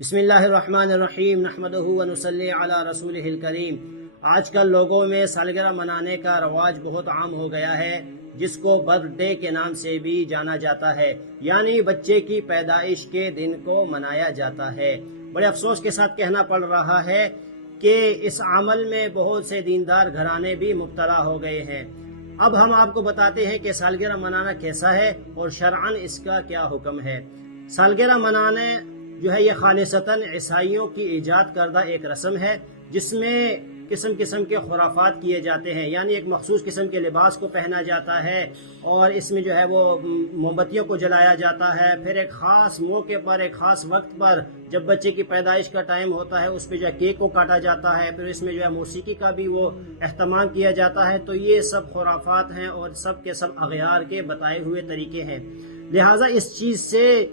بسم اللہ الرحمن الرحیم نحمدہ ونصلی علی رسولہ الکریم۔ آج کل لوگوں میں سالگرہ منانے کا رواج بہت عام ہو گیا ہے، جس کو برتھ ڈے کے نام سے بھی جانا جاتا ہے، یعنی بچے کی پیدائش کے دن کو منایا جاتا ہے۔ بڑے افسوس کے ساتھ کہنا پڑ رہا ہے کہ اس عمل میں بہت سے دیندار گھرانے بھی مبتلا ہو گئے ہیں۔ اب ہم آپ کو بتاتے ہیں کہ سالگرہ منانا کیسا ہے اور شرعاً اس کا کیا حکم ہے۔ سالگرہ منانے یہ خالصتاً عیسائیوں کی ایجاد کردہ ایک رسم ہے، جس میں قسم قسم کے خرافات کیے جاتے ہیں، یعنی ایک مخصوص قسم کے لباس کو پہنا جاتا ہے اور اس میں وہ موم بتیوں کو جلایا جاتا ہے۔ پھر ایک خاص موقع پر، ایک خاص وقت پر جب بچے کی پیدائش کا ٹائم ہوتا ہے، اس پہ کیک کو کاٹا جاتا ہے۔ پھر اس میں موسیقی کا بھی وہ اہتمام کیا جاتا ہے۔ تو یہ سب خرافات ہیں اور سب کے سب اغیار کے بتائے ہوئے طریقے ہیں، لہٰذا اس چیز سے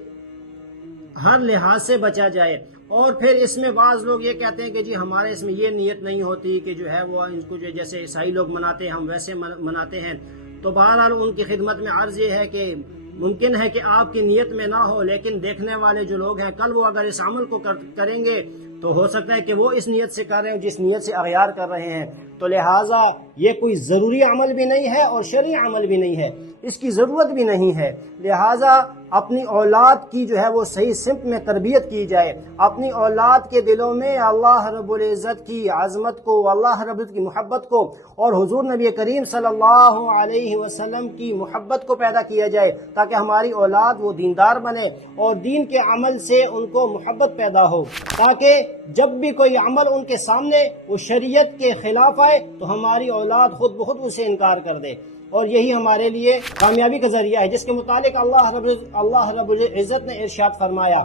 ہر لحاظ سے بچا جائے۔ اور پھر اس میں بعض لوگ یہ کہتے ہیں کہ جی ہمارے اس میں یہ نیت نہیں ہوتی کہ وہ ان کو جیسے عیسائی لوگ مناتے ہیں ہم ویسے مناتے ہیں۔ تو بہرحال ان کی خدمت میں عرض یہ ہے کہ ممکن ہے کہ آپ کی نیت میں نہ ہو، لیکن دیکھنے والے جو لوگ ہیں کل وہ اگر اس عمل کو کریں گے تو ہو سکتا ہے کہ وہ اس نیت سے کر رہے ہیں جس نیت سے اغیار کر رہے ہیں۔ تو لہٰذا یہ کوئی ضروری عمل بھی نہیں ہے اور شرعی عمل بھی نہیں ہے، اس کی ضرورت بھی نہیں ہے۔ لہٰذا اپنی اولاد کی وہ صحیح سمت میں تربیت کی جائے، اپنی اولاد کے دلوں میں اللہ رب العزت کی عظمت کو، اللہ رب العزت کی محبت کو اور حضور نبی کریم صلی اللہ علیہ وسلم کی محبت کو پیدا کیا جائے، تاکہ ہماری اولاد وہ دیندار بنے اور دین کے عمل سے ان کو محبت پیدا ہو، تاکہ جب بھی کوئی عمل ان کے سامنے وہ شریعت کے خلاف آئے تو ہماری اولاد خود بخود اسے انکار کر دے۔ اور یہی ہمارے لیے کامیابی کا ذریعہ ہے، جس کے متعلق اللہ رب العزت نے ارشاد فرمایا،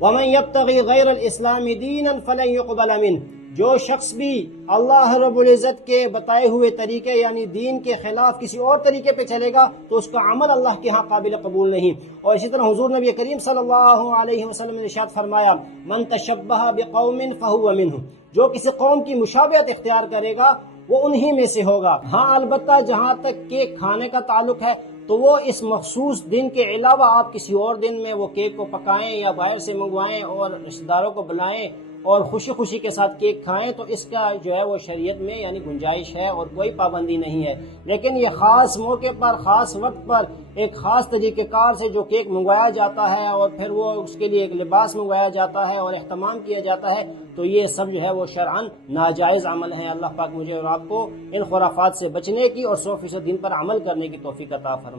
وَمَن يَبْتَغِي غَيْرَ الْإِسْلَامِ دِينًا فَلَن يُقْبَلَ مِنْهُ۔ جو شخص بھی اللہ رب العزت کے بتائے ہوئے طریقے یعنی دین کے خلاف کسی اور طریقے پہ چلے گا تو اس کا عمل اللہ کے ہاں قابل قبول نہیں۔ اور اسی طرح حضور نبی کریم صلی اللہ علیہ وسلم نے ارشاد فرمایا، مَن تَشَبَّهَ بِقَوْمٍ فَهُوَ مِنْهُ۔ جو کسی قوم کی مشابہت اختیار کرے گا وہ انہی میں سے ہوگا۔ ہاں البتہ جہاں تک کیک کھانے کا تعلق ہے تو وہ اس مخصوص دن کے علاوہ آپ کسی اور دن میں وہ کیک کو پکائیں یا باہر سے منگوائیں اور رشتہ داروں کو بلائیں اور خوشی خوشی کے ساتھ کیک کھائیں، تو اس کا وہ شریعت میں یعنی گنجائش ہے اور کوئی پابندی نہیں ہے۔ لیکن یہ خاص موقع پر، خاص وقت پر ایک خاص طریقہ کار سے جو کیک منگوایا جاتا ہے اور پھر وہ اس کے لیے ایک لباس منگوایا جاتا ہے اور اہتمام کیا جاتا ہے، تو یہ سب وہ شرعاً ناجائز عمل ہیں۔ اللہ پاک مجھے اور آپ کو ان خرافات سے بچنے کی اور 100% دین پر عمل کرنے کی توفیق عطا فرمائے۔